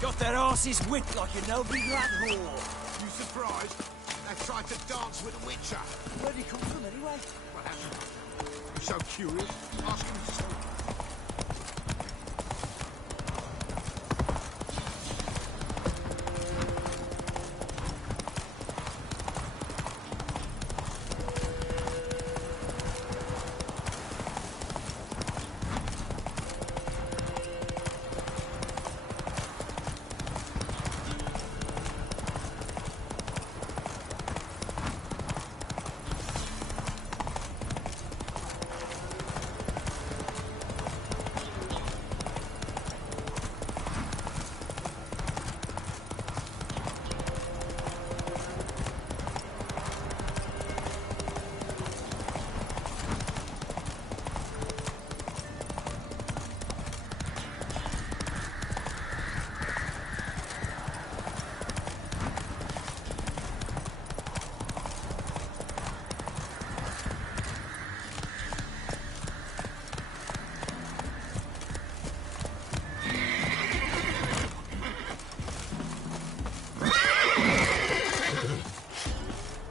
Got their asses whipped like a no-big rat whore. You surprised? They tried to dance with a witcher. Where'd he come from, anyway? What happened? You're so curious. Ask him yourself.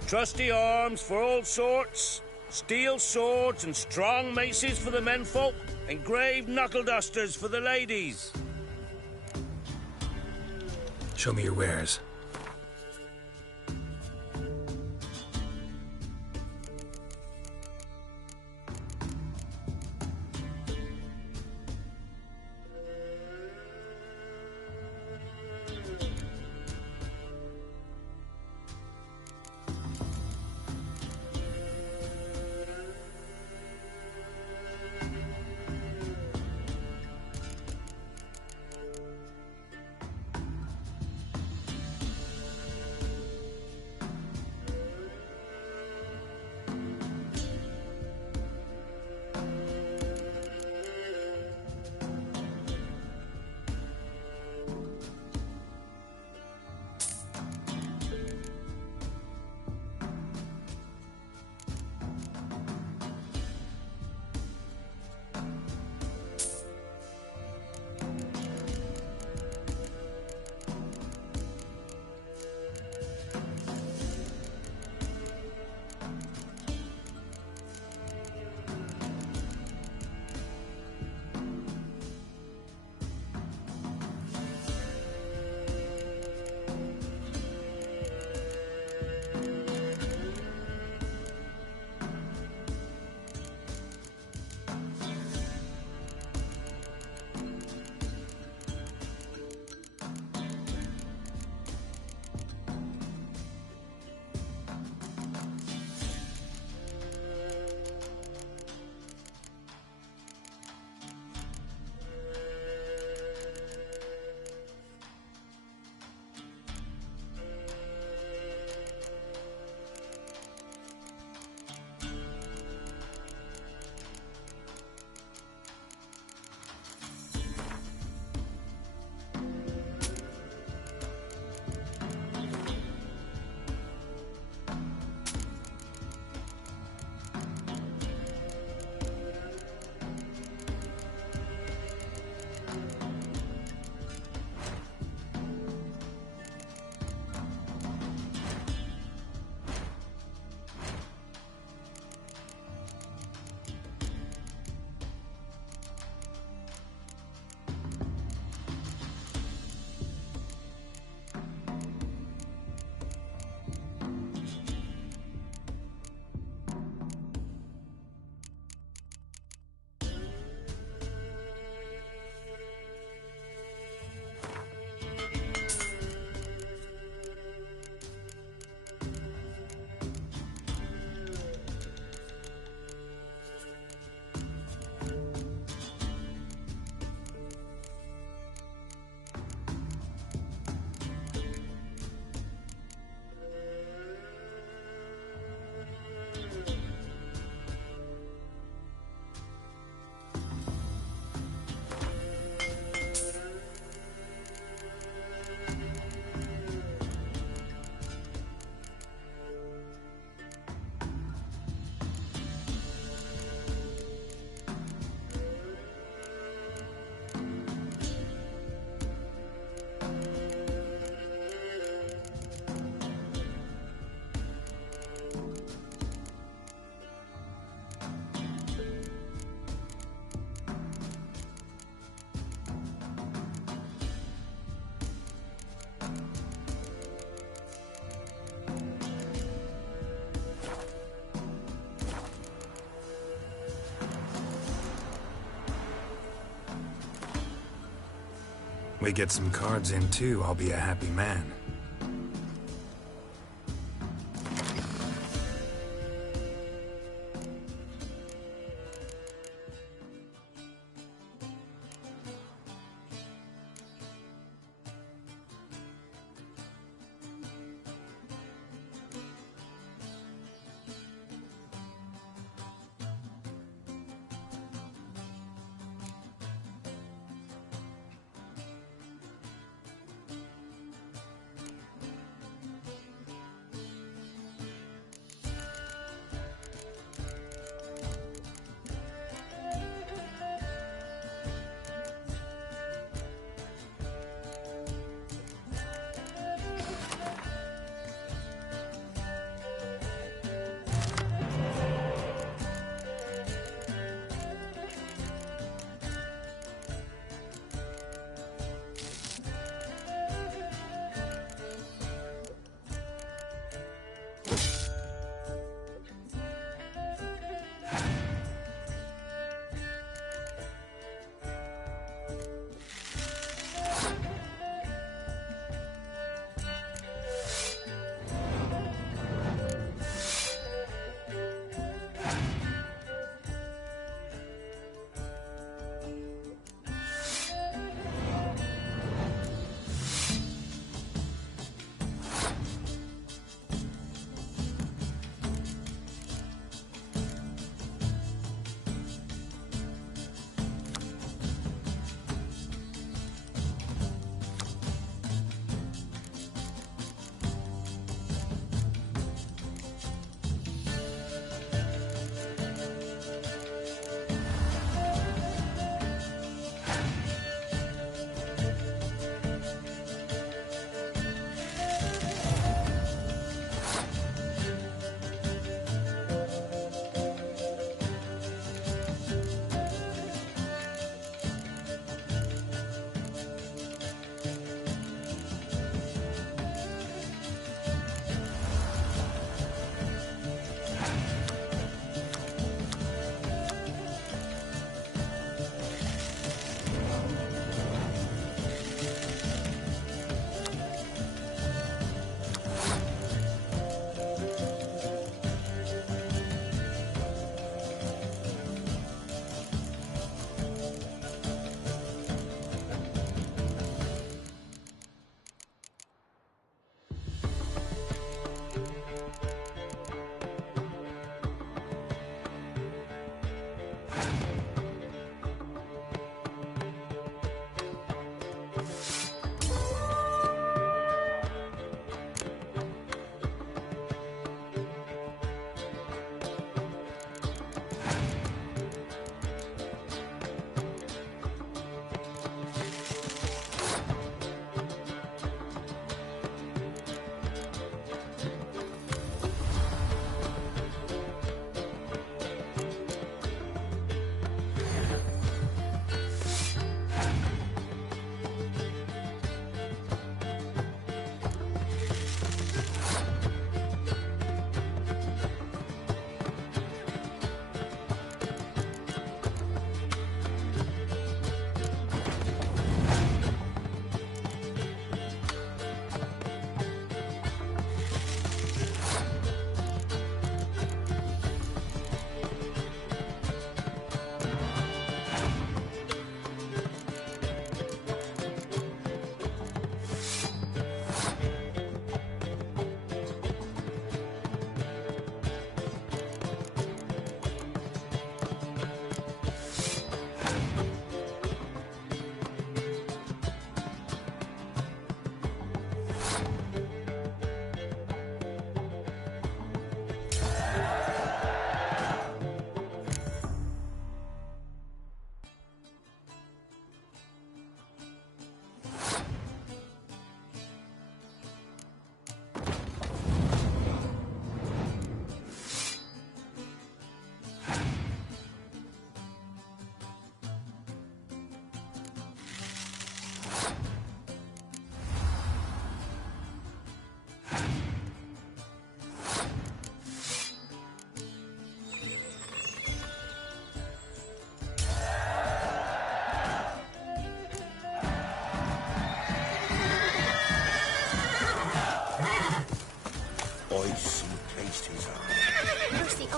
Trusty arms for all sorts, steel swords and strong maces for the menfolk, engraved knuckle dusters for the ladies. Show me your wares. We get some cards in too, I'll be a happy man.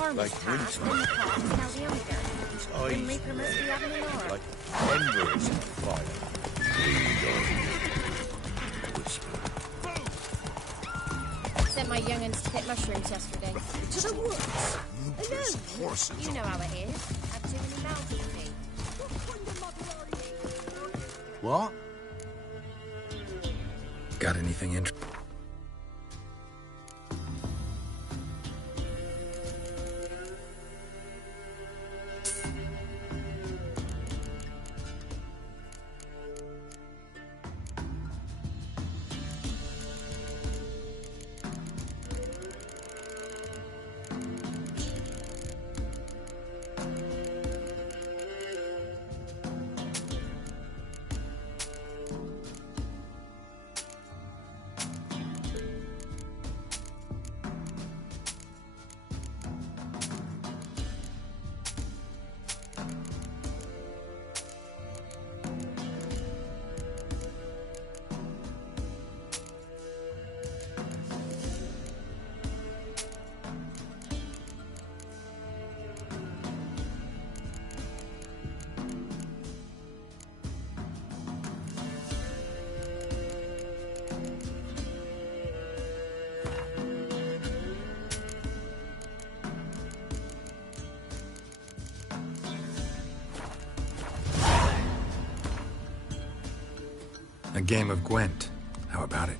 farmer's Like path, winter. then the cart, now the under. His Then eyes Reaper must be having an hour. like embers in fire. Sent my young'uns to pick mushrooms yesterday. To the woods. Lucas, horses. You know how it is. Have too many mouths to feed. What? Got anything interesting? A game of Gwent. How about it?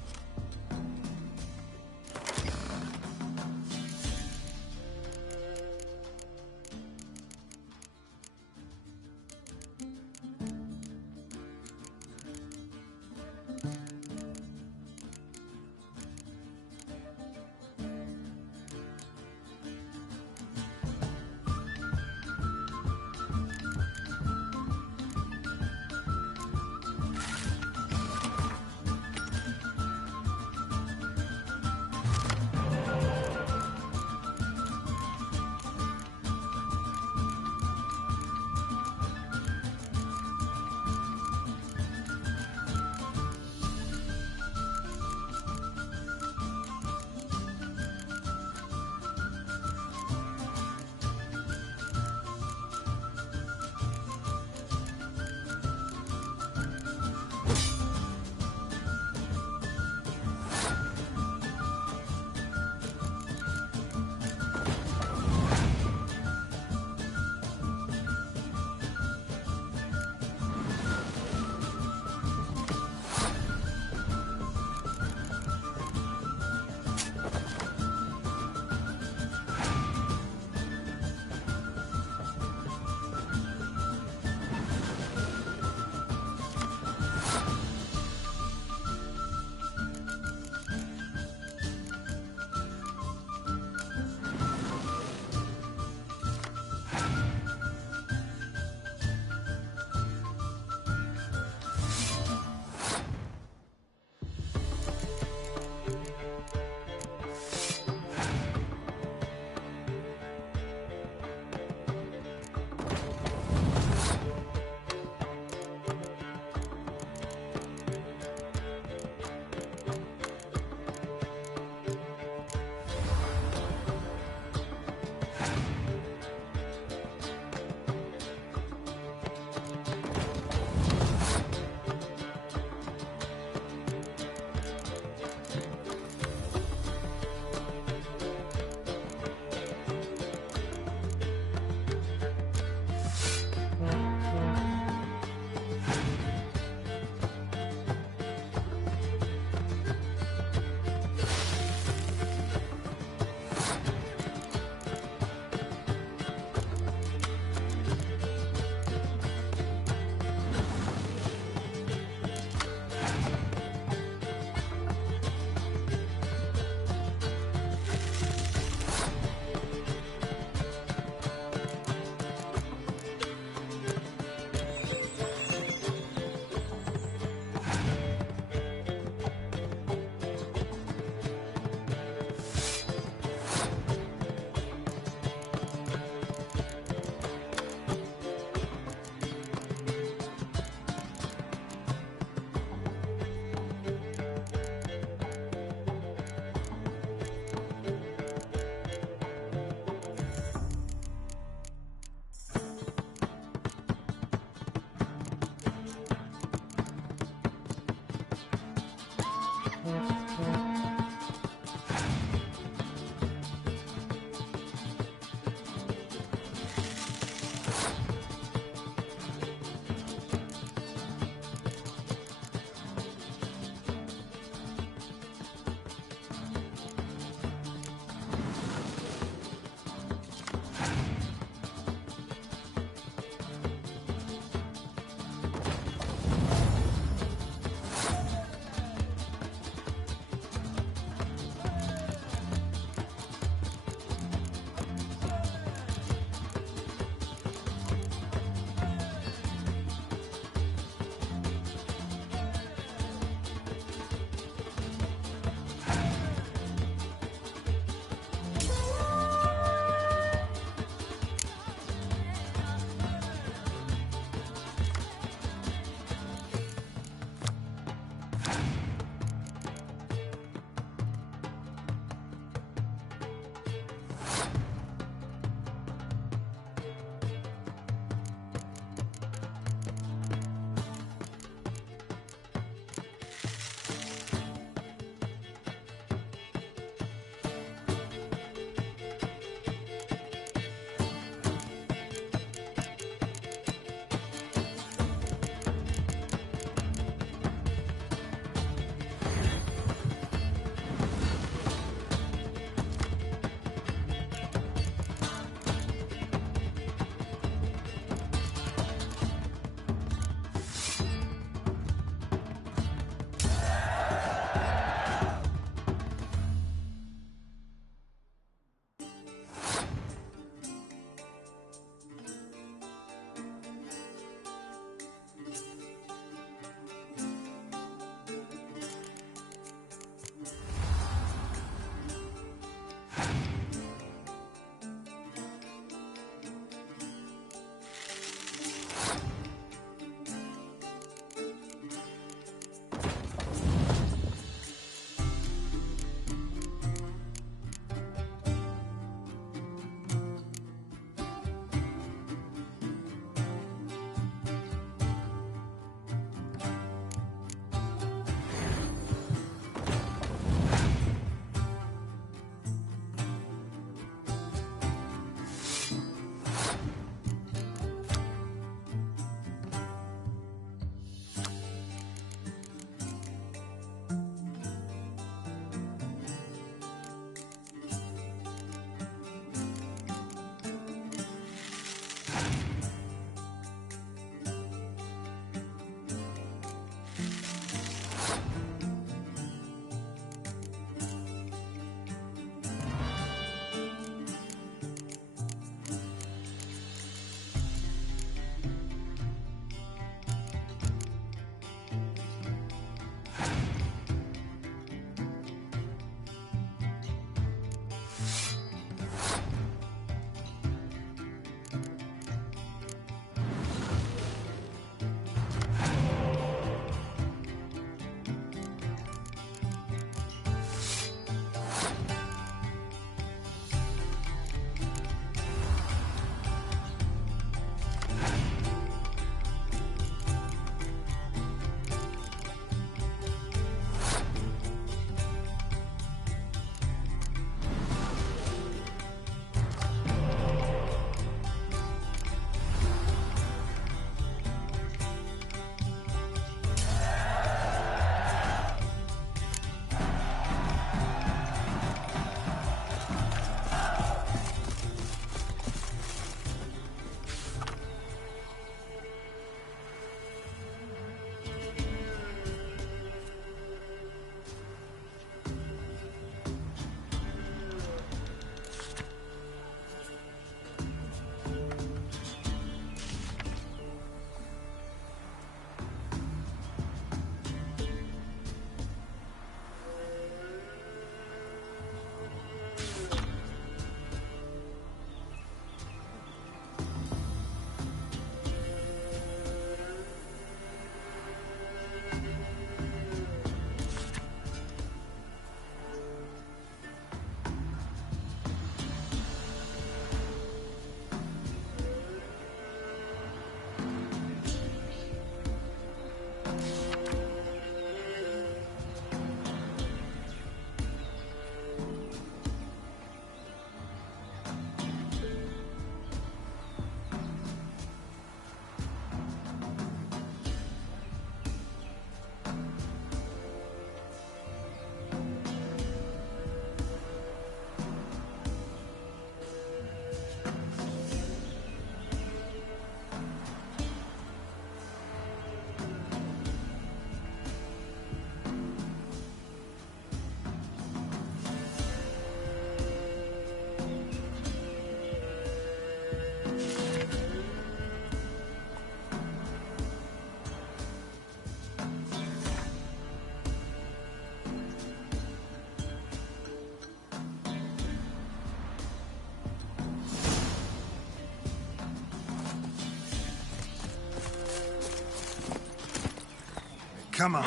Come on.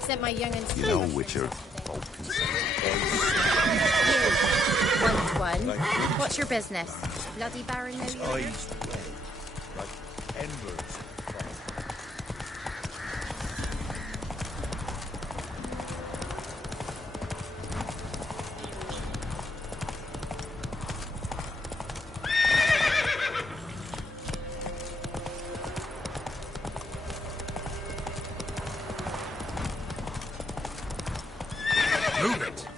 Sent my youngins to You know, mushrooms Witcher. yesterday. One. What's your business? Bloody Baron know you? Eyes red, like embers. Move it.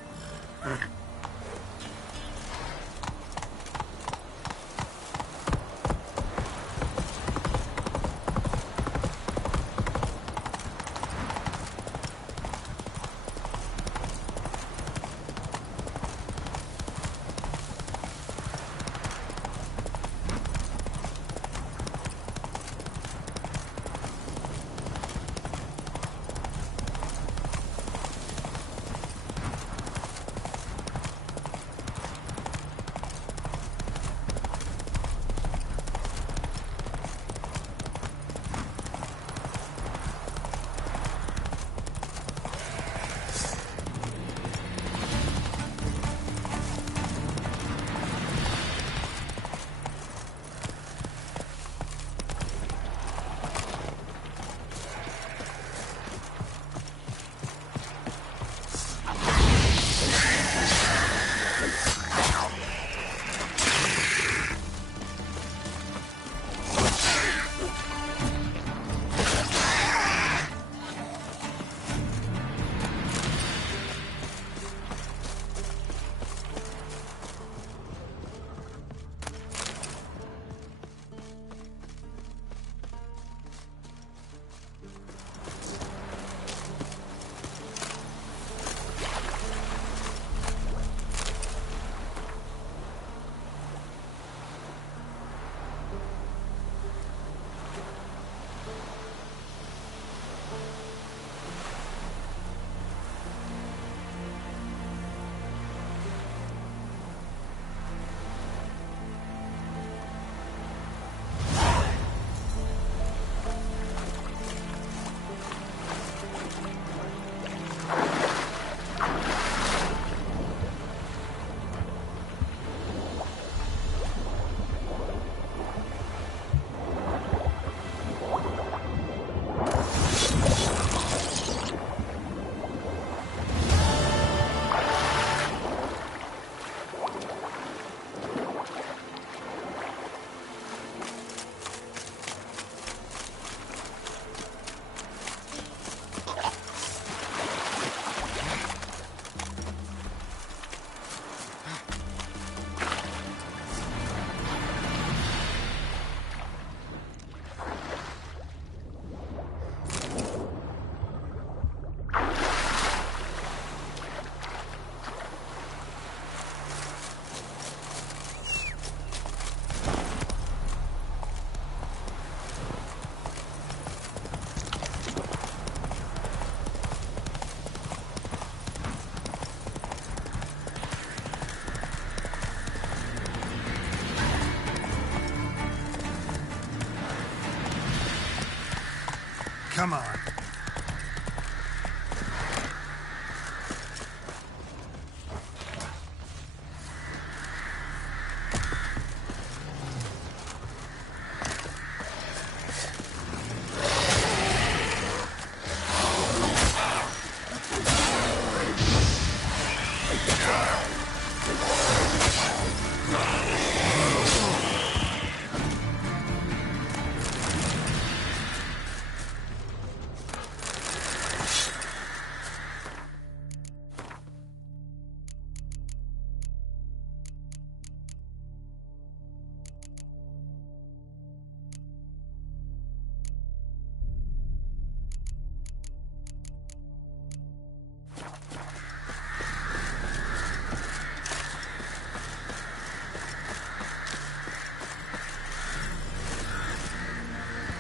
Come on.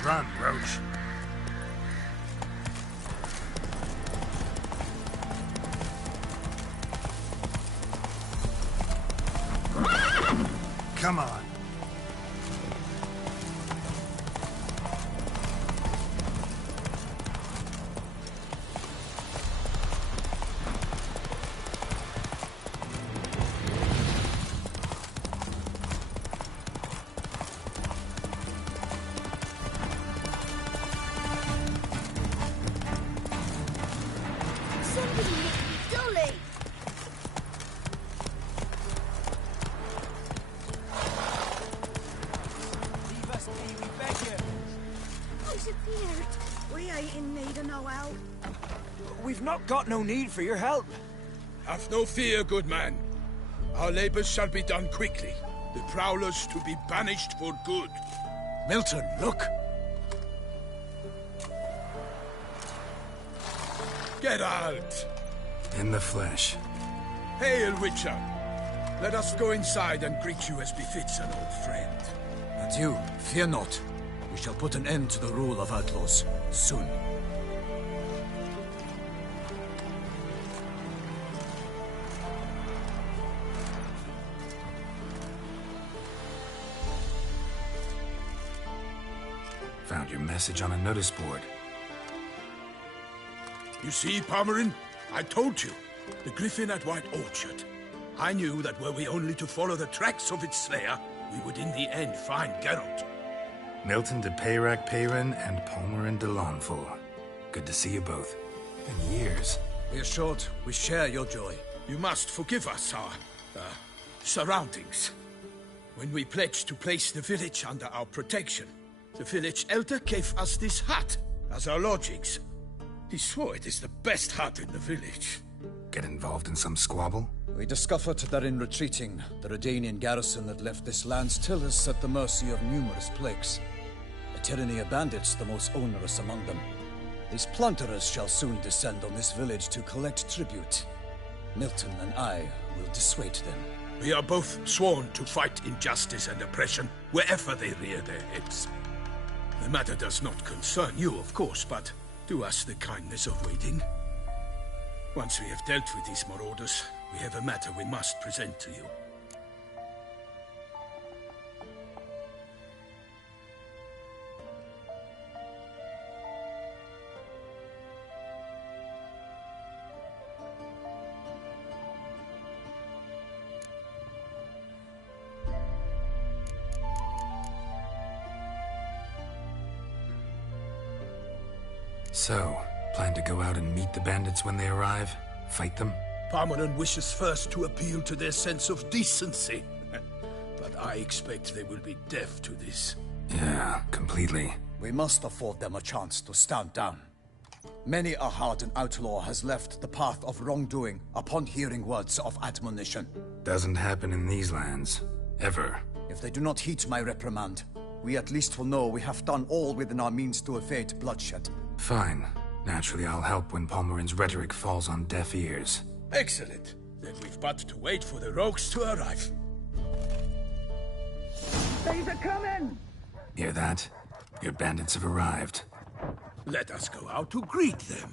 Run, Roach. Come on. disappeared. We ain't in need of no help. We've not got no need for your help. Have no fear, good man. Our labors shall be done quickly. The prowlers to be banished for good. Milton, look. Geralt! In the flesh. Hail, Witcher! Let us go inside and greet you as befits an old friend. And you, fear not. We shall put an end to the rule of outlaws, soon. Found your message on a notice board. You see, Palmerin? I told you. The griffin at White Orchard. I knew that were we only to follow the tracks of its slayer, we would in the end find Geralt. Milton de Peyrac Peyrin and Palmerin de Lawnful. Good to see you both. Been years. Be assured, we share your joy. You must forgive us our, surroundings. When we pledged to place the village under our protection, the village elder gave us this hut as our lodgings. He swore it is the best hut in the village. Get involved in some squabble? We discovered that in retreating, the Redanian garrison that left this land still is at the mercy of numerous plagues. A tyranny of bandits, the most onerous among them. These plunderers shall soon descend on this village to collect tribute. Milton and I will dissuade them. We are both sworn to fight injustice and oppression wherever they rear their heads. The matter does not concern you, of course, but do us the kindness of waiting. Once we have dealt with these marauders, we have a matter we must present to you. So, plan to go out and meet the bandits when they arrive? Fight them? Palmerin wishes first to appeal to their sense of decency. But I expect they will be deaf to this. Yeah, completely. We must afford them a chance to stand down. Many a hardened outlaw has left the path of wrongdoing upon hearing words of admonition. Doesn't happen in these lands. Ever. If they do not heed my reprimand, we at least will know we have done all within our means to evade bloodshed. Fine. Naturally, I'll help when Palmerin's rhetoric falls on deaf ears. Excellent. Then we've but to wait for the rogues to arrive. These are coming! Hear that? Your bandits have arrived. Let us go out to greet them.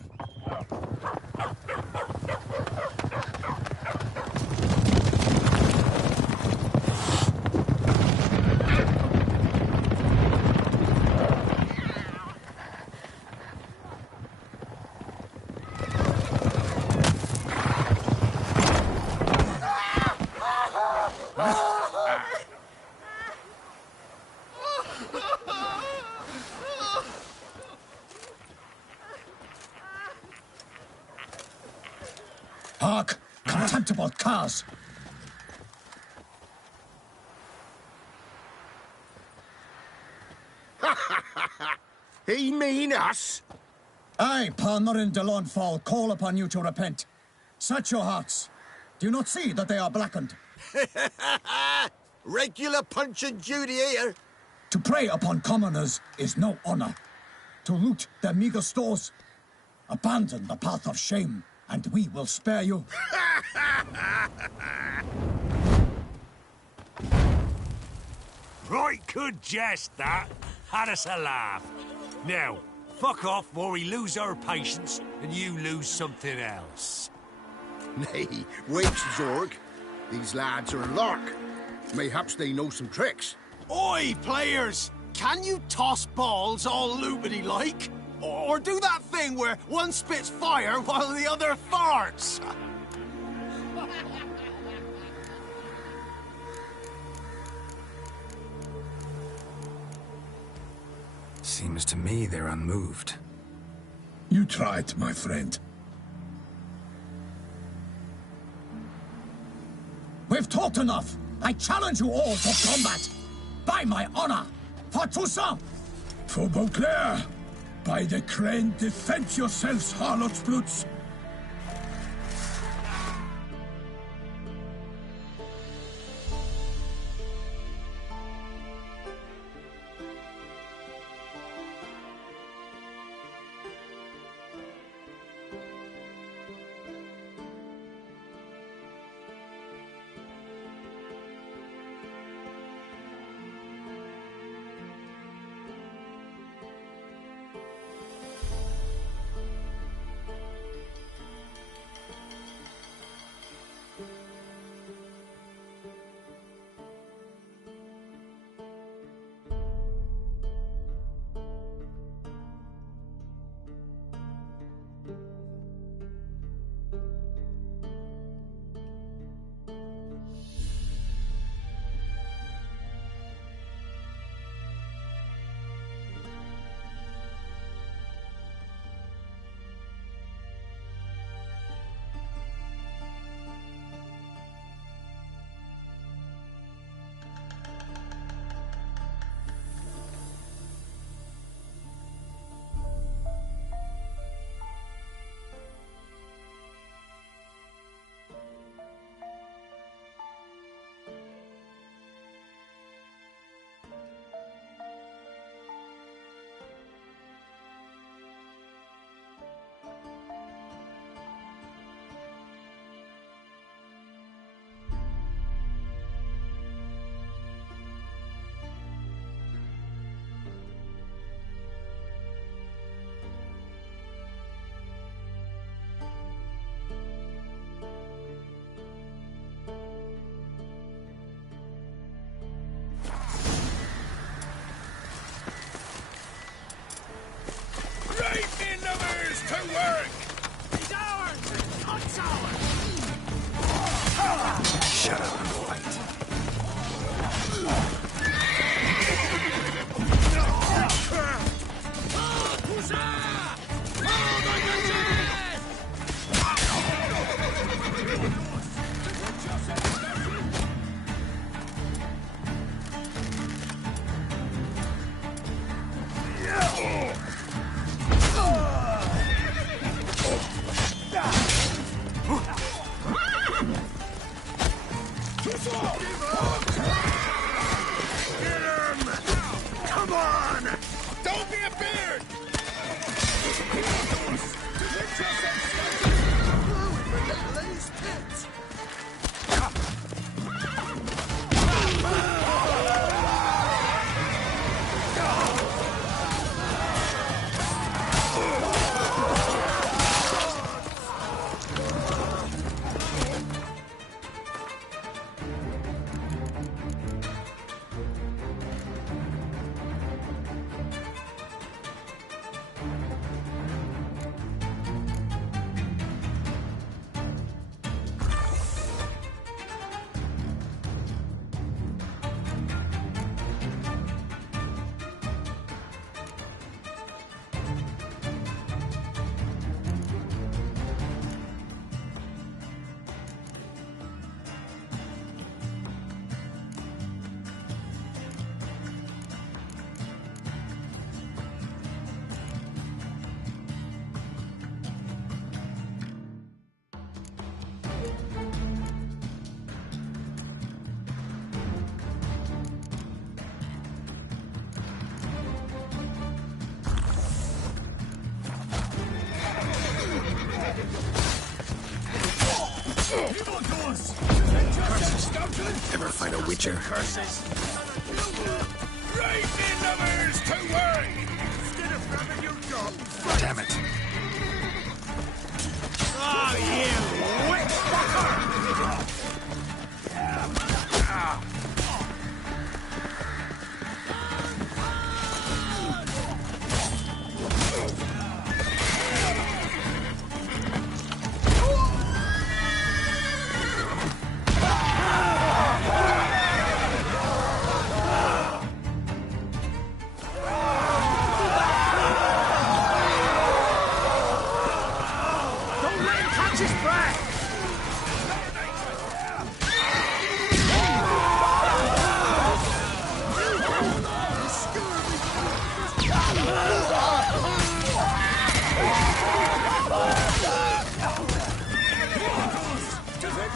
Hark! Contemptible curs! He mean us? I, Palmerin de Lawnfall, call upon you to repent. Search your hearts. Do you not see that they are blackened? Regular Punch and Judy here. To prey upon commoners is no honor. To loot their meager stores, abandon the path of shame, and we will spare you. Right good jest, that. Had us a laugh. Now, fuck off or we lose our patience and you lose something else. Nay, wait, Zorg. These lads are lark. Mayhaps they know some tricks. Oi, players! Can you toss balls all loopity-like? Or do that thing where one spits fire while the other farts? Seems to me they're unmoved. You tried, my friend. We've talked enough. I challenge you all to combat. By my honor. For Toussaint. For Beauclair. By the crane, defend yourselves, Harlotsbluts! Shut up and fight. Ever fight a witcher? Curses! Right in numbers to work! Instead of grabbing your gun. Damn it. Oh, you witch fucker!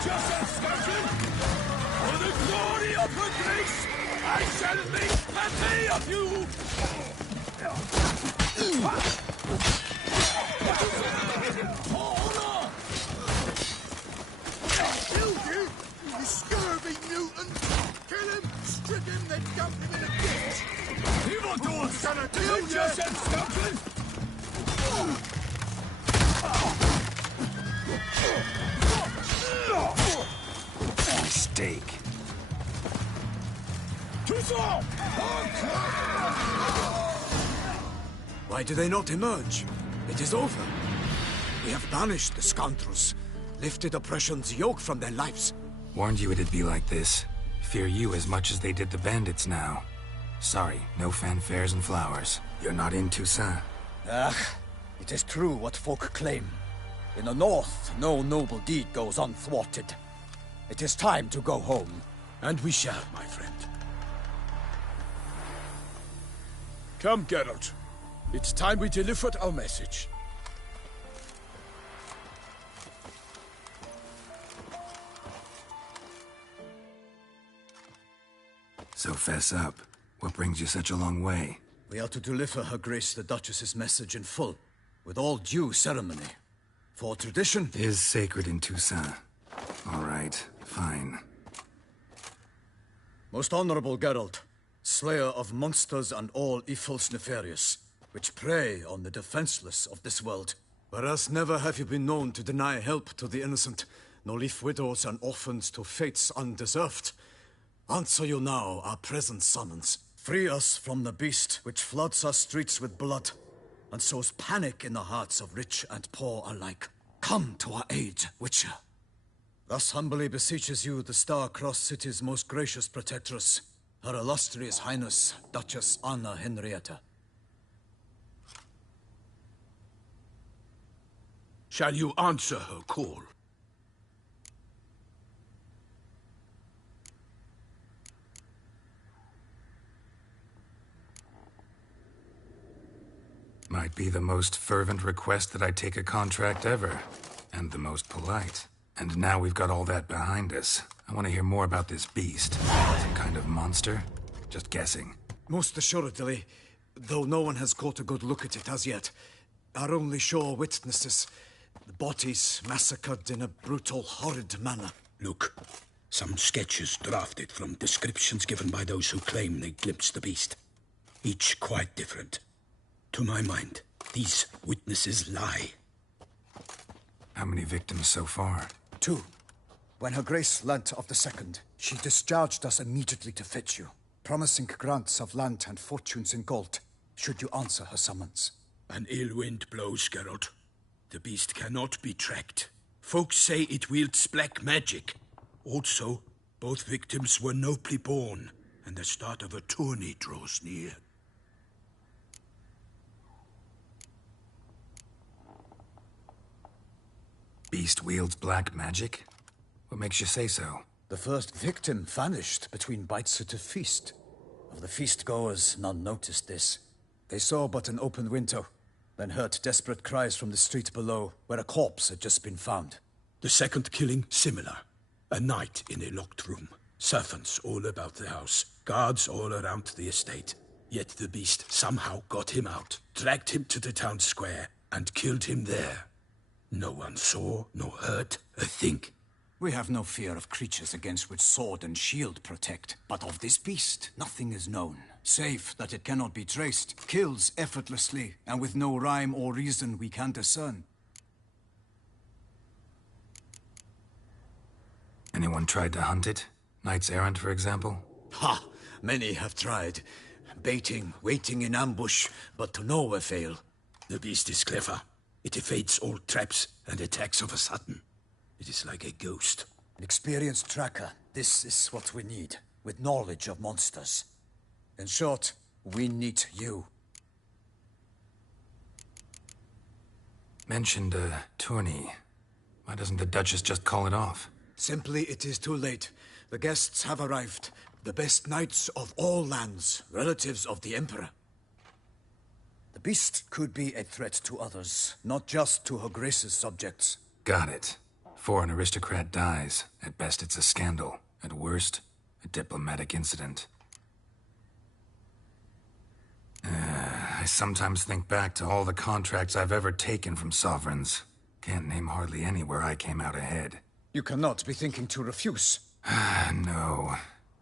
Muchas, for the glory of her grace, I shall make pate of you! You scurvy mutant! Kill him, strip him, then dump him in a ditch! Evil doers! Gonna do Muchas ya? and Scotland! Mistake. Why do they not emerge? It is over. We have banished the scoundrels, lifted oppression's yoke from their lives. Warned you it'd be like this. Fear you as much as they did the bandits now. Sorry, no fanfares and flowers. You're not in Toussaint. It is true what folk claim. In the north, no noble deed goes unthwarted. It is time to go home. And we shall, my friend. Come, Geralt. It's time we delivered our message. So fess up. What brings you such a long way? We are to deliver Her Grace the Duchess's message in full, with all due ceremony. For tradition Is sacred in Toussaint. All right, fine. Most honorable Geralt, slayer of monsters and all evils nefarious, which prey on the defenseless of this world. Whereas never have you been known to deny help to the innocent, nor leave widows and orphans to fates undeserved. Answer you now our present summons. Free us from the beast which floods our streets with blood, and sows panic in the hearts of rich and poor alike. Come to our aid, Witcher. Thus humbly beseeches you the star-crossed city's most gracious protectress, Her Illustrious Highness, Duchess Anna Henrietta. Shall you answer her call? Might be the most fervent request that I take a contract ever. And the most polite. And now we've got all that behind us. I want to hear more about this beast. Some kind of monster? Just guessing. Most assuredly, though no one has caught a good look at it as yet. Our only sure witnesses, the bodies massacred in a brutal, horrid manner. Look, some sketches drafted from descriptions given by those who claim they glimpsed the beast. Each quite different. To my mind, these witnesses lie. How many victims so far? 2. When Her Grace learnt of the second, she discharged us immediately to fetch you, promising grants of land and fortunes in gold, should you answer her summons. An ill wind blows, Geralt. The beast cannot be tracked. Folks say it wields black magic. Also, both victims were nobly born, and the start of a tourney draws near. Beast wields black magic? What makes you say so? The first victim vanished between bites at a feast. Of the feast-goers, none noticed this. They saw but an open window, then heard desperate cries from the street below, where a corpse had just been found. The second killing, similar. A night in a locked room. Servants all about the house. Guards all around the estate. Yet the beast somehow got him out, dragged him to the town square, and killed him there. No one saw, nor heard a thing. We have no fear of creatures against which sword and shield protect. But of this beast, nothing is known, save that it cannot be traced, kills effortlessly, and with no rhyme or reason we can discern. Anyone tried to hunt it? Knights errant, for example? Ha! Many have tried. Baiting, waiting in ambush, but to no avail. The beast is clever. It evades all traps and attacks of a sudden. It is like a ghost. An experienced tracker. This is what we need, with knowledge of monsters. In short, we need you. Mentioned a tourney. Why doesn't the Duchess just call it off? Simply, it is too late. The guests have arrived. The best knights of all lands, relatives of the Emperor. The beast could be a threat to others, not just to Her Grace's subjects. Got it. Foreign aristocrat dies. At best, it's a scandal. At worst, a diplomatic incident. I sometimes think back to all the contracts I've ever taken from sovereigns. Can't name hardly any where I came out ahead. You cannot be thinking to refuse. No.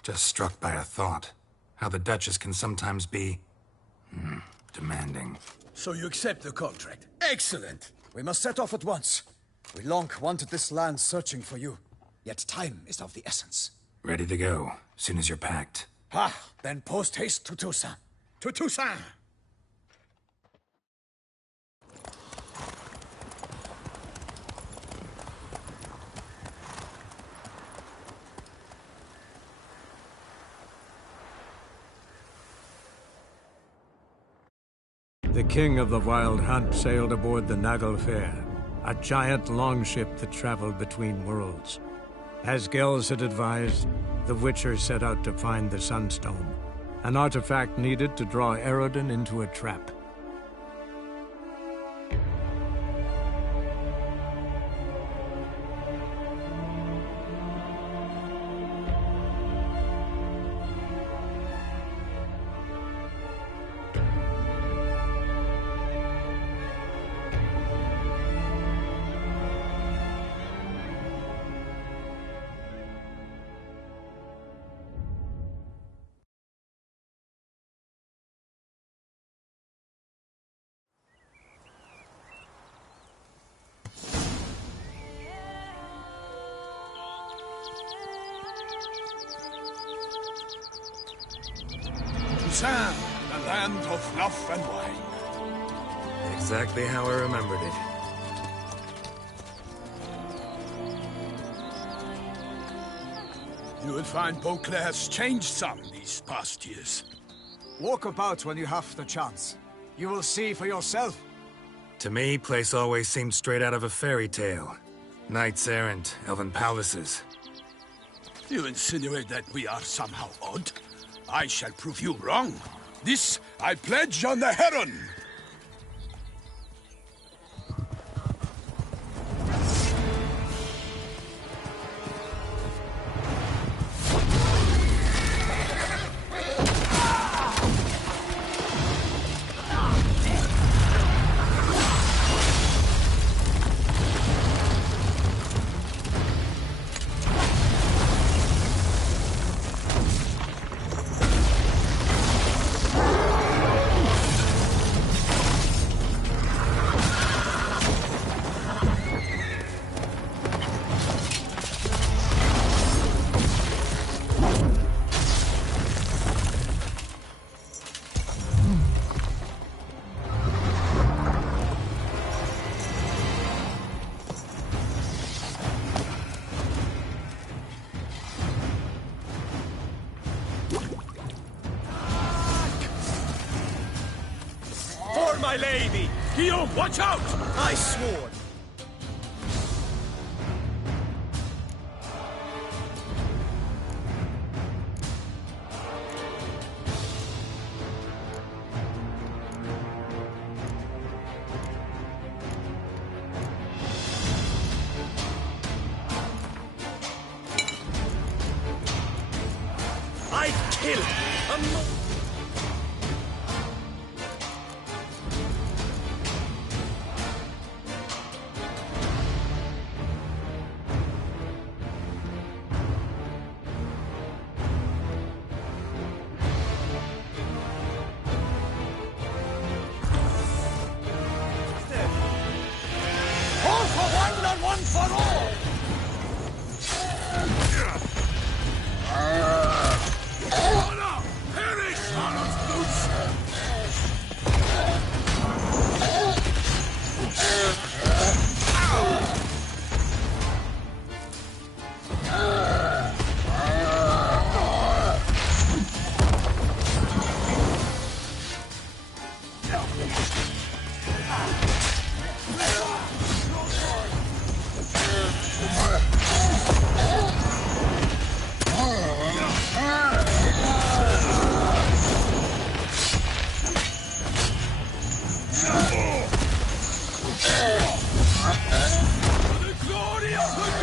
Just struck by a thought. How the Duchess can sometimes be... demanding. So you accept the contract. Excellent! We must set off at once. We long wanted this land searching for you. Yet time is of the essence. Ready to go, soon as you're packed. Then post-haste to Toussaint. To Toussaint! The king of the Wild Hunt sailed aboard the Naglfare, a giant longship that traveled between worlds. As Gels had advised, the Witcher set out to find the Sunstone, an artifact needed to draw Eredin into a trap. Toussaint, the land of love and wine. Exactly how I remembered it. You will find Beauclair has changed some these past years. Walk about when you have the chance. You will see for yourself. To me, place always seemed straight out of a fairy tale. Knights errant, elven palaces. You insinuate that we are somehow odd? I shall prove you wrong. This I pledge on the Heron. My lady! Guillaume, watch out! I swore. I kill a The glory of the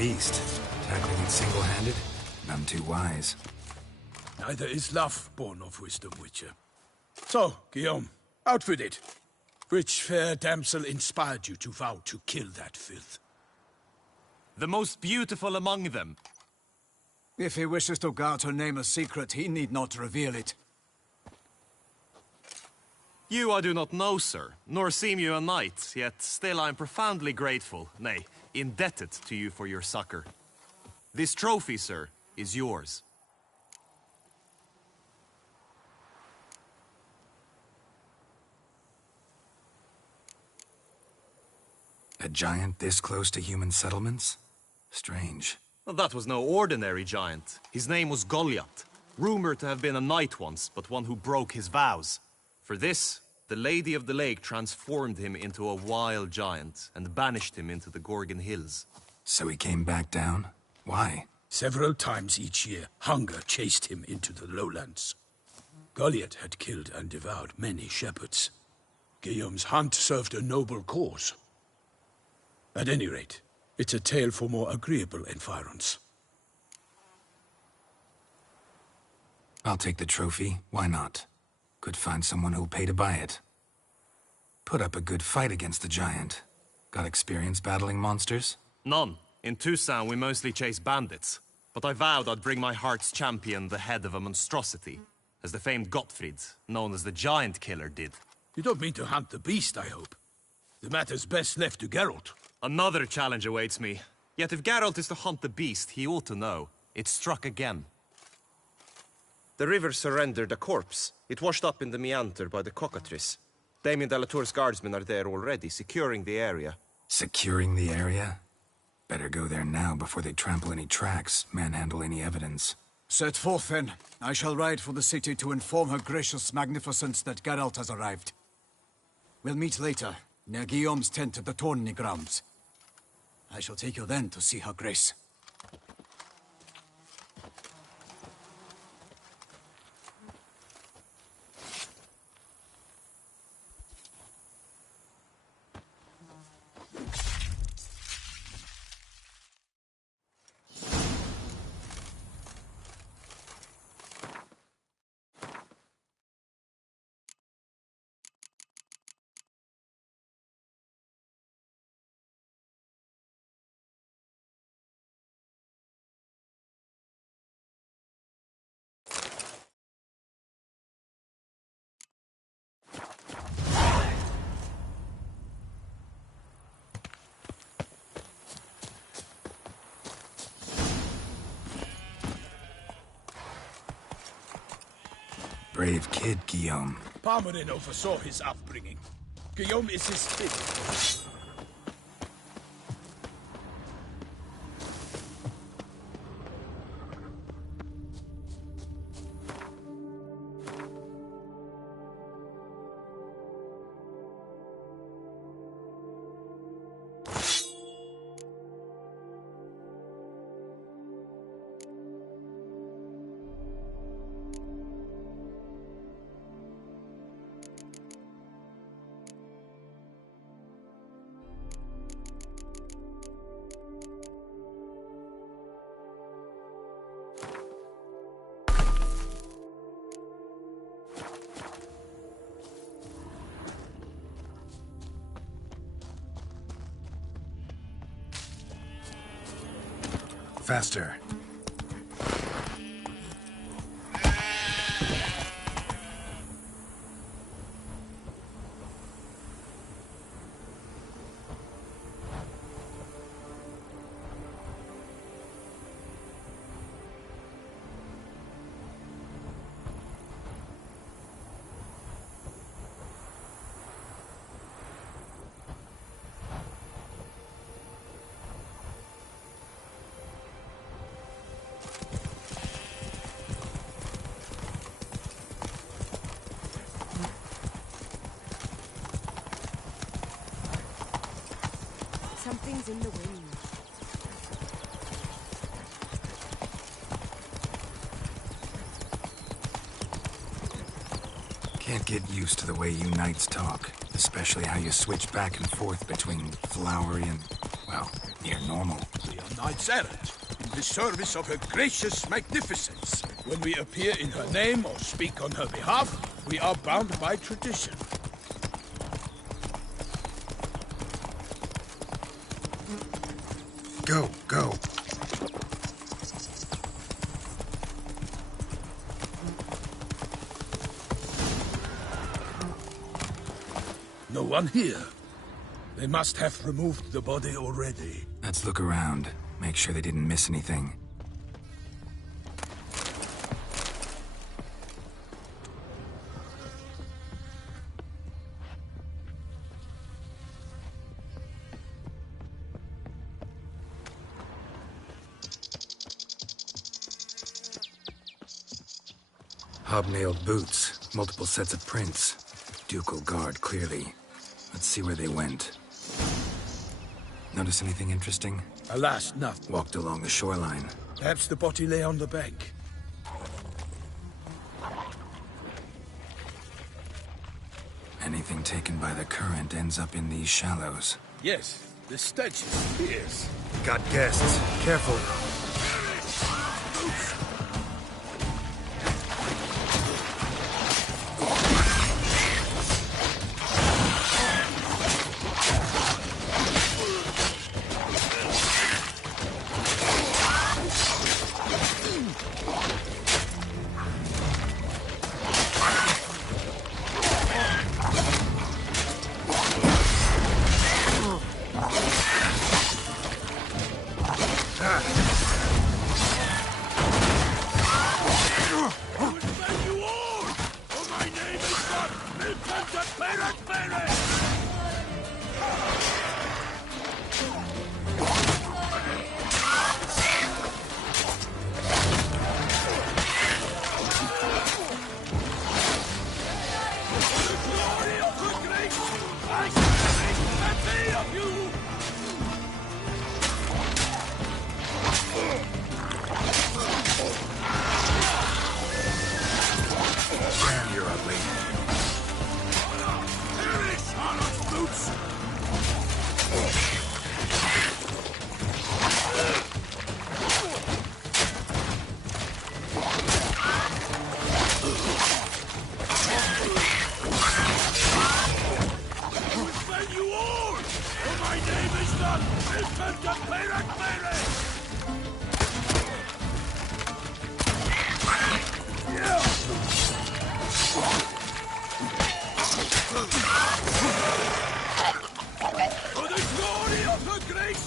beast. Tackling it single-handed? None too wise. Neither is love born of wisdom, Witcher. So, Guillaume, out with it. Which fair damsel inspired you to vow to kill that filth? The most beautiful among them. If he wishes to guard her name a secret, he need not reveal it. You I do not know, sir, nor seem you a knight, yet still I am profoundly grateful, nay, indebted to you for your succor. This trophy, sir, is yours. A giant this close to human settlements? Strange. Well, that was no ordinary giant. His name was Goliath, rumored to have been a knight once, but one who broke his vows. For this, the Lady of the Lake transformed him into a wild giant and banished him into the Gorgon Hills. So he came back down? Why? Several times each year, hunger chased him into the lowlands. Goliath had killed and devoured many shepherds. Guillaume's hunt served a noble cause. At any rate, it's a tale for more agreeable environs. I'll take the trophy. Why not? Could find someone who'll pay to buy it. Put up a good fight against the giant. Got experience battling monsters? None. In Tucson, we mostly chase bandits. But I vowed I'd bring my heart's champion the head of a monstrosity, as the famed Gottfried, known as the Giant Killer, did. You don't mean to hunt the beast, I hope. The matter's best left to Geralt. Another challenge awaits me. Yet if Geralt is to hunt the beast, he ought to know. It struck again. The river surrendered a corpse. It washed up in the meander by the cockatrice. Damien de la Tour's guardsmen are there already, securing the area. Securing the area? Better go there now before they trample any tracks, manhandle any evidence. Set forth, then. I shall ride for the city to inform her gracious magnificence that Geralt has arrived. We'll meet later, near Guillaume's tent at the tourney grounds. I shall take you then to see her grace. Brave kid, Guillaume. Parmarin oversaw his upbringing. Guillaume is his kid. Faster. Something's in the wind. Can't get used to the way you knights talk, especially how you switch back and forth between flowery and, well, near normal. We are knights errant, in the service of her gracious magnificence. When we appear in her name or speak on her behalf, we are bound by tradition. Go, go. No one here. They must have removed the body already. Let's look around. Make sure they didn't miss anything. Hobnailed boots, multiple sets of prints. Ducal guard, clearly. Let's see where they went. Notice anything interesting? Alas, nothing. Walked along the shoreline. Perhaps the body lay on the bank. Anything taken by the current ends up in these shallows. Yes, the stench is fierce. Got guests. Careful.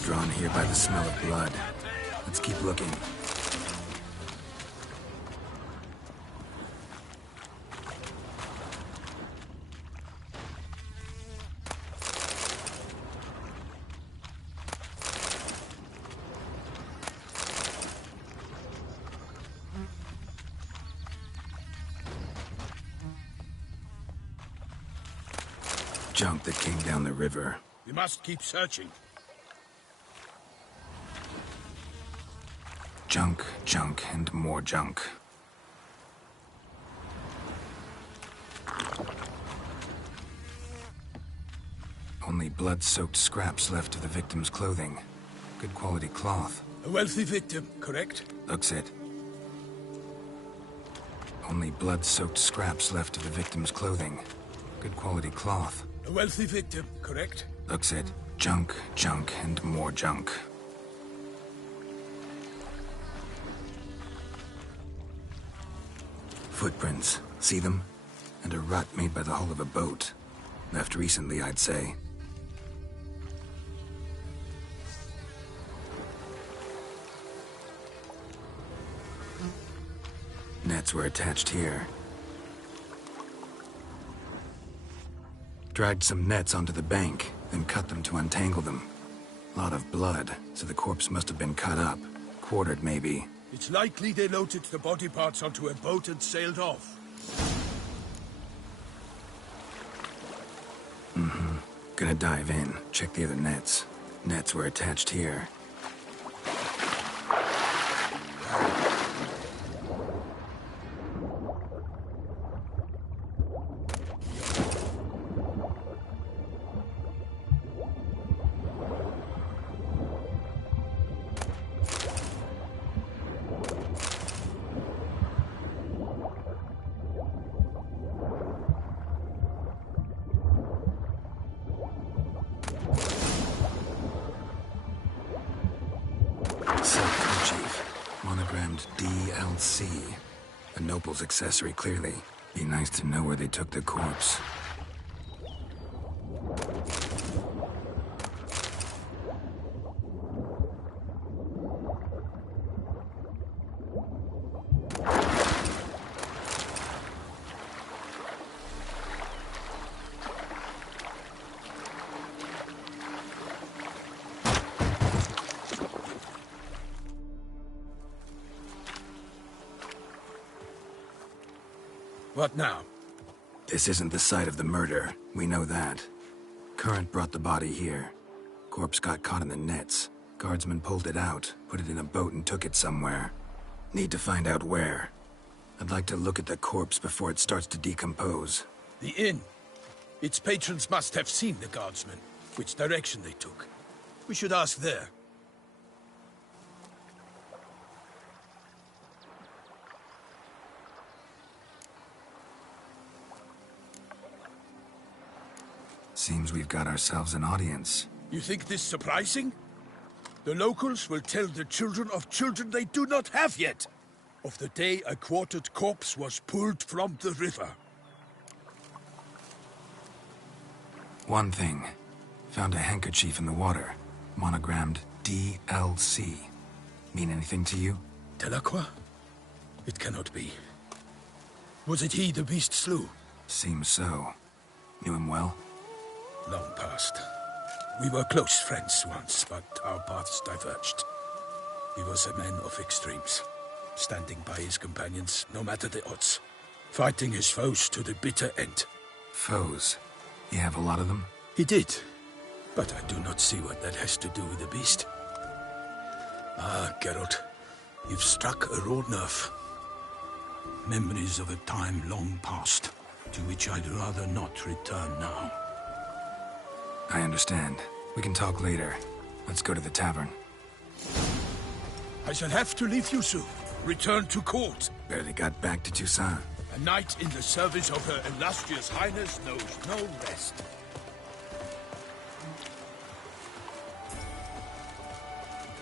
Drawn here by the smell of blood. Let's keep looking. Junk that came down the river. We must keep searching. Junk, junk, and more junk. Only blood-soaked scraps left of the victim's clothing. Good quality cloth. A wealthy victim, correct? Looks it. Only blood-soaked scraps left of the victim's clothing. Good quality cloth. A wealthy victim, correct? Looks it. Junk, junk, and more junk. Footprints. See them? And a rut made by the hull of a boat. Left recently, I'd say. Nets were attached here. Dragged some nets onto the bank, then cut them to untangle them. Lot of blood, so the corpse must have been cut up. Quartered, maybe. It's likely they loaded the body parts onto a boat and sailed off. Mm-hmm. Gonna dive in, check the other nets. Nets were attached here. D.L.C. A noble's accessory, clearly. Be nice to know where they took the corpse. What now? This isn't the site of the murder. We know that. Current brought the body here. Corpse got caught in the nets. Guardsmen pulled it out, put it in a boat and took it somewhere. Need to find out where. I'd like to look at the corpse before it starts to decompose. The inn. Its patrons must have seen the guardsmen, which direction they took. We should ask there. Seems we've got ourselves an audience. You think this surprising? The locals will tell the children of children they do not have yet, of the day a quartered corpse was pulled from the river. One thing. Found a handkerchief in the water. Monogrammed D.L.C. Mean anything to you? Delacroix? It cannot be. Was it he the beast slew? Seems so. Knew him well? Long past. We were close friends once, but our paths diverged. He was a man of extremes, standing by his companions no matter the odds, fighting his foes to the bitter end. Foes? You have a lot of them? He did, but I do not see what that has to do with the beast. Ah, Geralt, you've struck a raw nerve. Memories of a time long past, to which I'd rather not return now. I understand. We can talk later. Let's go to the tavern. I shall have to leave you soon. Return to court. Barely got back to Toussaint. A knight in the service of Her Illustrious Highness knows no rest.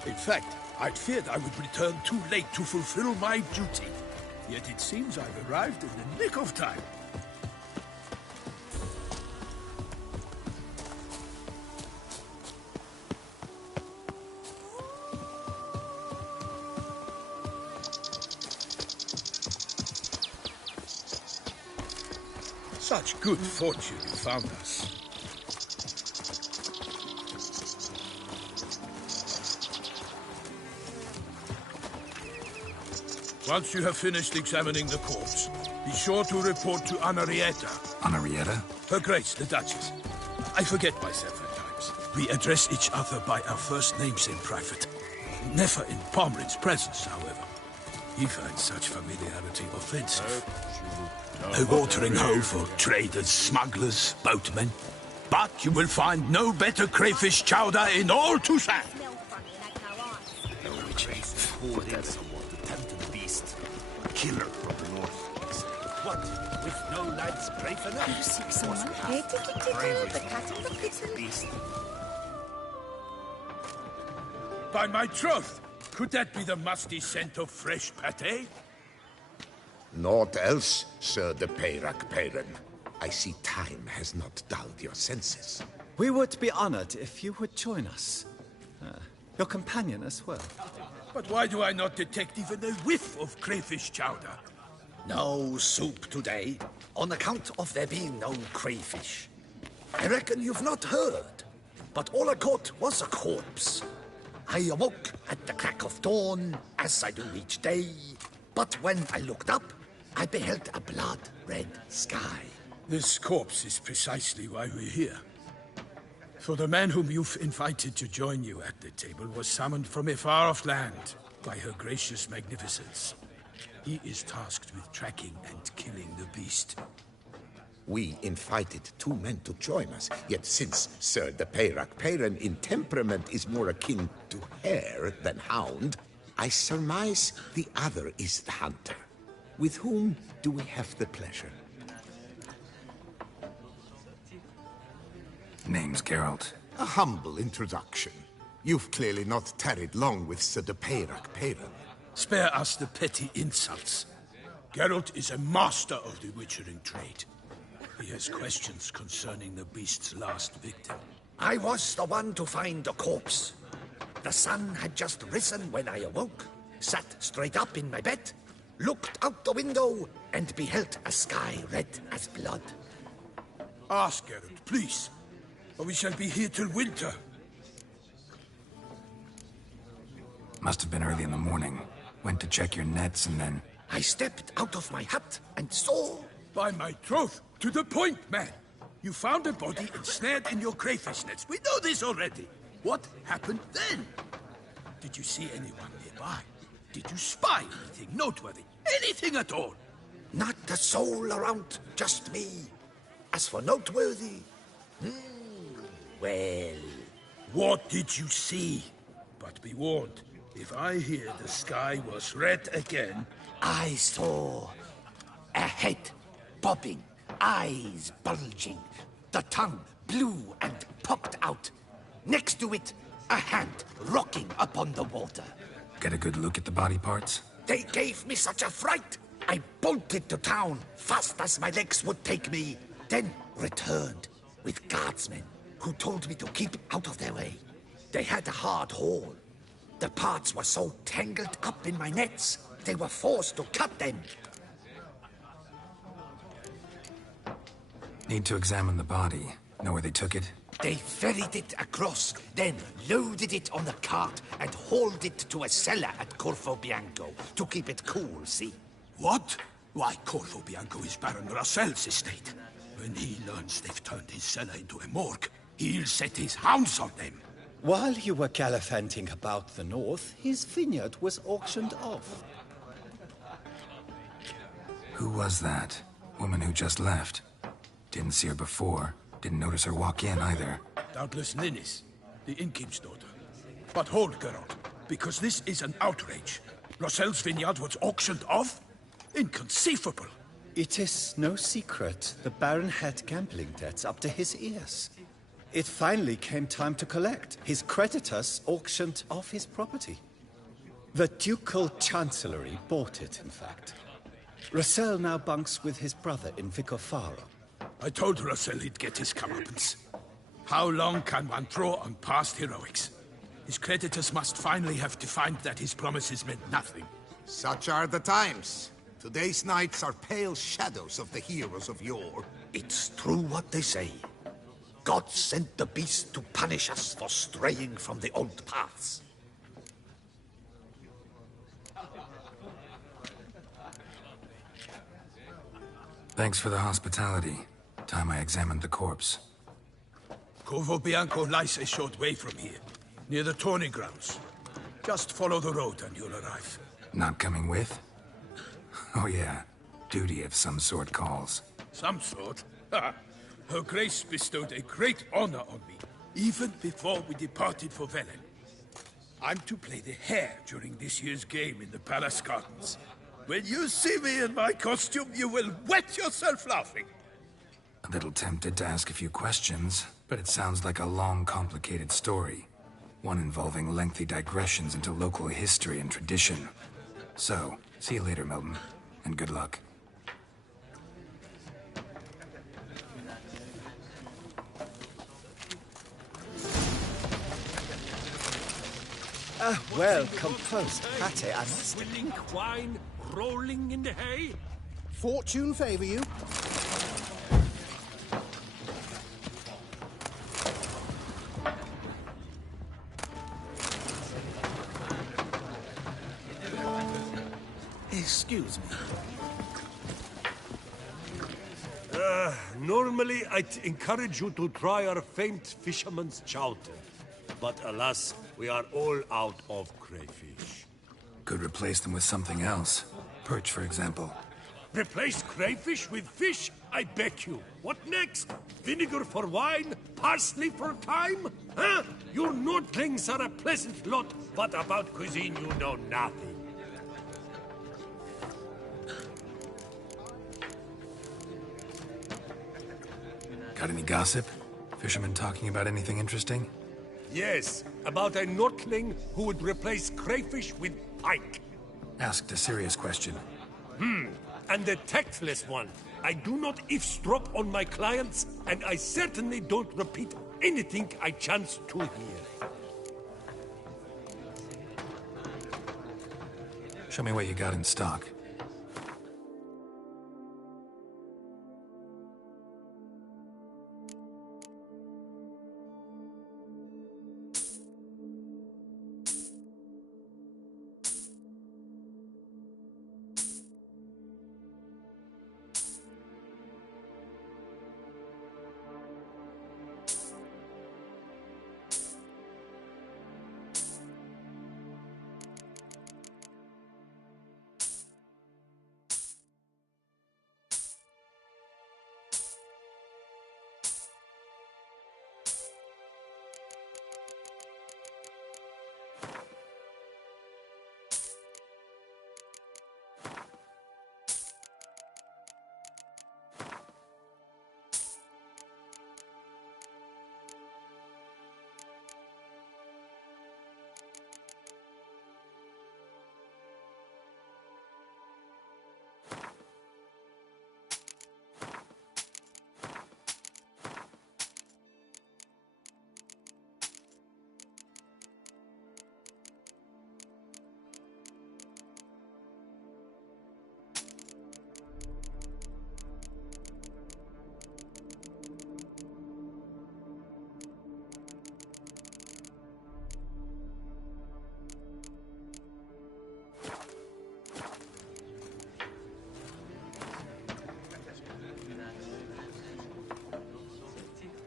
In fact, I'd feared I would return too late to fulfill my duty. Yet it seems I've arrived in the nick of time. Such good fortune you found us. Once you have finished examining the corpse, be sure to report to Anarietta. Anarietta? Her Grace, the Duchess. I forget myself at times. We address each other by our first names in private. Never in Pomrin's presence, however. He finds such familiarity offensive. A watering hole for traders, smugglers, boatmen. But you will find no better crayfish chowder in all Toussaint. Killer from the north. What? With no lads brave enough? You seek someone? Hey, the cat and the kitten. By my troth, could that be the musty scent of fresh pâté? Naught else, Sir de Peyrac-Peyran. I see time has not dulled your senses. We would be honored if you would join us. Your companion as well. But why do I not detect even a whiff of crayfish chowder? No soup today, on account of there being no crayfish. I reckon you've not heard, but all I caught was a corpse. I awoke at the crack of dawn, as I do each day, but when I looked up, I beheld a blood-red sky. This corpse is precisely why we're here. For the man whom you've invited to join you at the table was summoned from a far-off land by her gracious magnificence. He is tasked with tracking and killing the beast. We invited 2 men to join us, yet since Sir de Peyrac-Peyran in temperament is more akin to hare than hound, I surmise the other is the hunter. With whom do we have the pleasure? Name's Geralt. A humble introduction. You've clearly not tarried long with Sir de Peyrac-Peyran. Spare us the petty insults. Geralt is a master of the witchering trade. He has questions concerning the beast's last victim. I was the one to find the corpse. The sun had just risen when I awoke, sat straight up in my bed, looked out the window, and beheld a sky red as blood. Ask Geralt, please, or we shall be here till winter. Must have been early in the morning. Went to check your nets and then... I stepped out of my hut and saw... By my troth, to the point, man. You found a body ensnared in your crayfish nets. We know this already. What happened then? Did you see anyone nearby? Did you spy anything noteworthy? Anything at all? Not a soul around, just me. As for noteworthy... well... What did you see? But be warned, if I hear the sky was red again... I saw a head bobbing, eyes bulging, the tongue blue and popped out. Next to it, a hand rocking upon the water. Get a good look at the body parts? They gave me such a fright. I bolted to town, fast as my legs would take me, then returned with guardsmen who told me to keep out of their way. They had a hard haul. The parts were so tangled up in my nets, they were forced to cut them. Need to examine the body. Know where they took it? They ferried it across, then loaded it on a cart and hauled it to a cellar at Corvo Bianco to keep it cool, see? What? Why, Corvo Bianco is Baron Russell's estate. When he learns they've turned his cellar into a morgue, he'll set his hounds on them. While you were gallivanting about the north, his vineyard was auctioned off. Who was that? Woman who just left. Didn't see her before. Didn't notice her walk in either. Doubtless Ninnis, the innkeep's daughter. But hold, Geralt, because this is an outrage. Russell's vineyard was auctioned off? Inconceivable. It is no secret the Baron had gambling debts up to his ears. It finally came time to collect. His creditors auctioned off his property. The Ducal Chancellery bought it, in fact. Russell now bunks with his brother in Vicofaro. I told Russell he'd get his comeuppance. How long can one throw on past heroics? His creditors must finally have defined that his promises meant nothing. Such are the times. Today's knights are pale shadows of the heroes of yore. It's true what they say. God sent the beast to punish us for straying from the old paths. Thanks for the hospitality. Time I examined the corpse. Corvo Bianco lies a short way from here, near the tourney grounds. Just follow the road and you'll arrive. Not coming with? Oh yeah, duty of some sort calls. Some sort? Her Grace bestowed a great honor on me, even before we departed for Velen. I'm to play the hare during this year's game in the palace gardens. When you see me in my costume, you will wet yourself laughing. A little tempted to ask a few questions, but it sounds like a long, complicated story. One involving lengthy digressions into local history and tradition. So, see you later, Milton, and good luck. Well composed, Pate, I must. Swilling wine, rolling in the hay. Fortune favor you. Excuse me. Normally, I'd encourage you to try our famed fisherman's chowder. But alas, we are all out of crayfish. Could replace them with something else. Perch, for example. Replace crayfish with fish? I beg you. What next? Vinegar for wine? Parsley for thyme? Huh? Your Nordlings are a pleasant lot, but about cuisine you know nothing. Got any gossip? Fishermen talking about anything interesting? Yes, about a Nordling who would replace crayfish with pike. asked a serious question. And a tactless one. I do not eavesdrop on my clients, and I certainly don't repeat anything I chance to hear. Show me what you got in stock.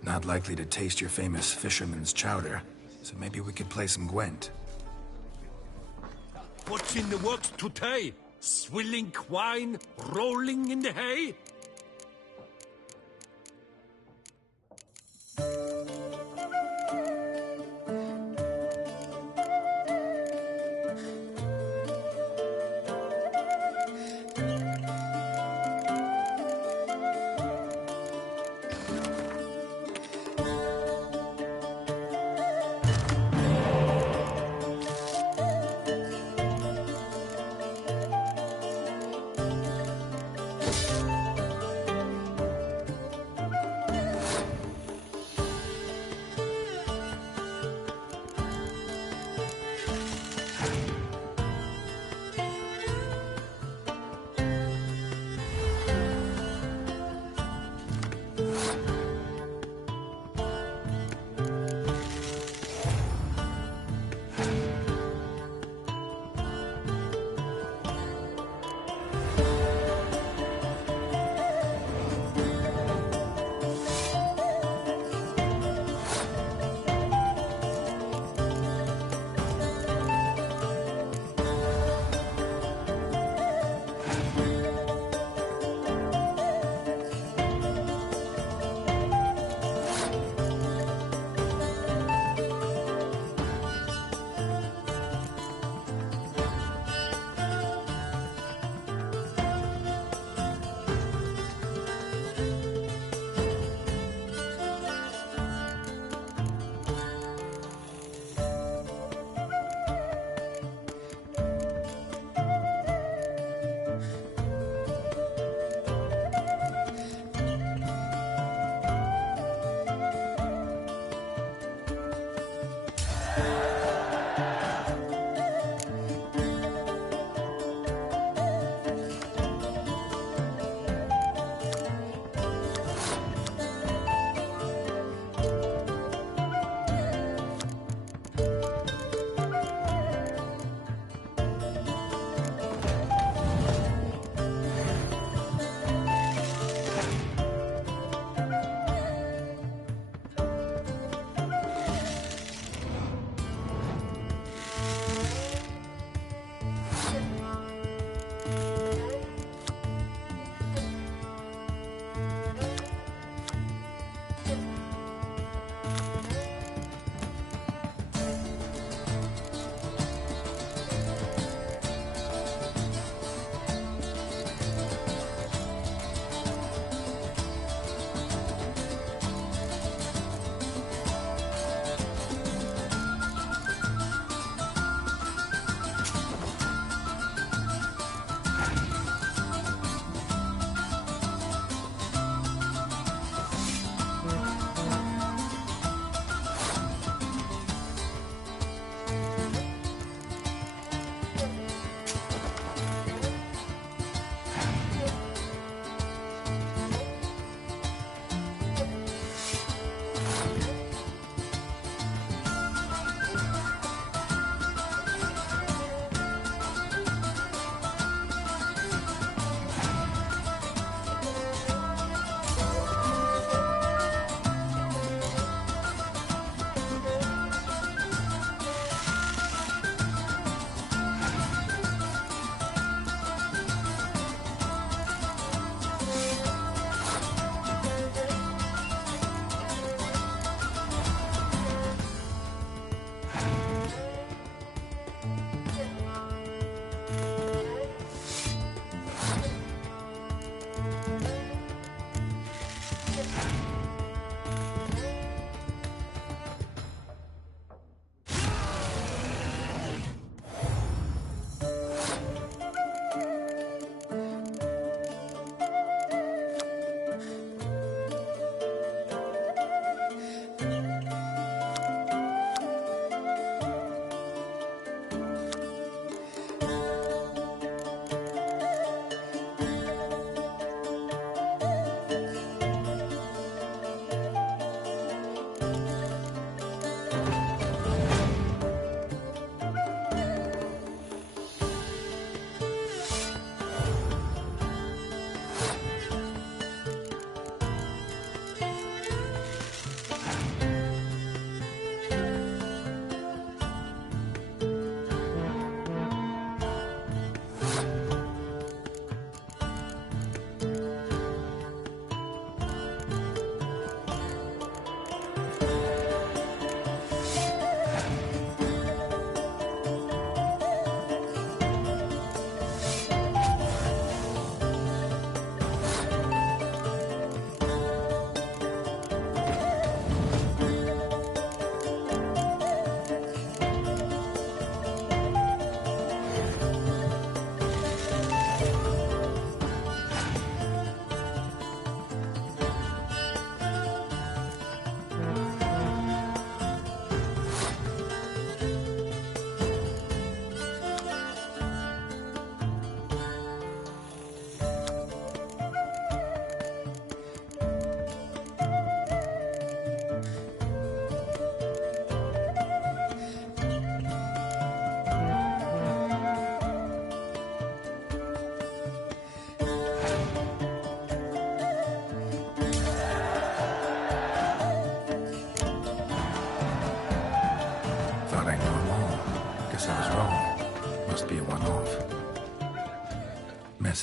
Not likely to taste your famous fisherman's chowder, so maybe we could play some Gwent. What's in the works today? Swilling wine, rolling in the hay?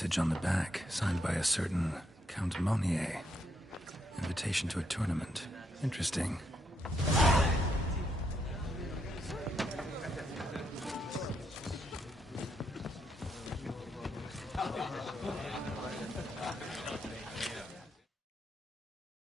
message on the back, signed by a certain Count Monnier. Invitation to a tournament. Interesting.